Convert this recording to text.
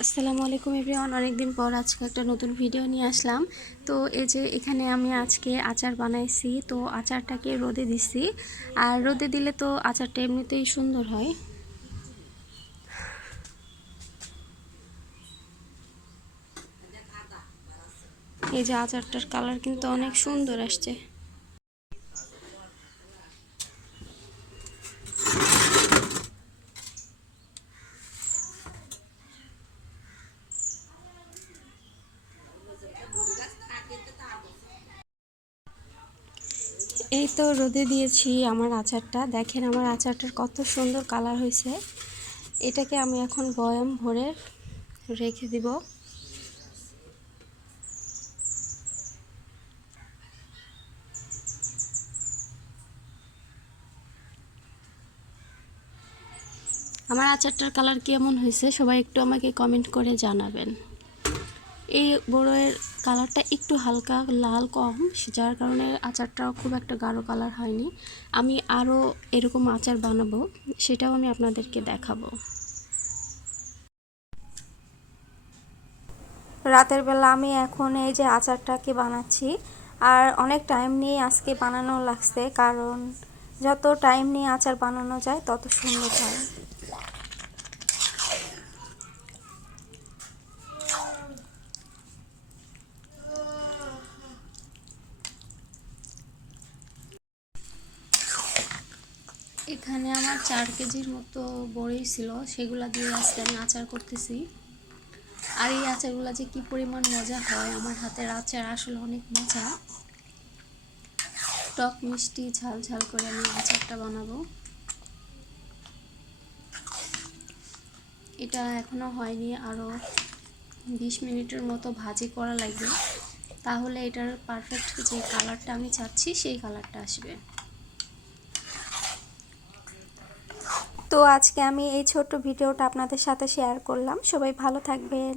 আসসালামু আলাইকুম এভরিওয়ান। অনেকদিন পর আজকে একটা নতুন ভিডিও নিয়ে আসলাম। তো এই যে এখানে আমি আজকে আচার বানাইছি, তো আচারটাকে রোদে দিছি। আর রোদে দিলে তো আচারটা এমনিতেই সুন্দর হয়। এই যে আচারটার কালার কিন্তু অনেক সুন্দর আসছে। এই তো রোদে দিয়েছি আমার আচারটা। দেখেন আমার আচারটার কত সুন্দর কালার হয়েছে। এটাকে আমি এখন বয়াম ভরে রেখে দিব। আমার আচারটার কালার কেমন হয়েছে সবাই একটু আমাকে কমেন্ট করে জানাবেন। এই বড়ের কালারটা একটু হালকা লাল কম, যার কারণে আচারটাও খুব একটা গাঢ় কালার হয়নি। আমি আরও এরকম আচার বানাবো, সেটাও আমি আপনাদেরকে দেখাবো। রাতের বেলা আমি এখন এই যে আচারটাকে বানাচ্ছি, আর অনেক টাইম নিয়ে আজকে বানানো লাগছে, কারণ যত টাইম নিয়ে আচার বানানো যায়, তত সুন্দর হয়। এখানে আমার চার কেজির মতো বড়ি ছিল, সেগুলা দিয়ে আজকে আমি আচার করতেছি। আর এই আচারগুলো যে কি পরিমাণ মজা হয়, আমার হাতের আচার আসলে অনেক মজা। টক মিষ্টি ঝাল ঝাল করে আমি আচারটা বানাবো। এটা এখনও হয়নি আরও বিশ মিনিটের মতো ভাজি করা লাগবে। তাহলে এটার পারফেক্ট যে কালারটা আমি চাচ্ছি, সেই কালারটা আসবে। তো আজকে আমি এই ছোট্ট ভিডিওটা আপনাদের সাথে শেয়ার করলাম। সবাই ভালো থাকবেন।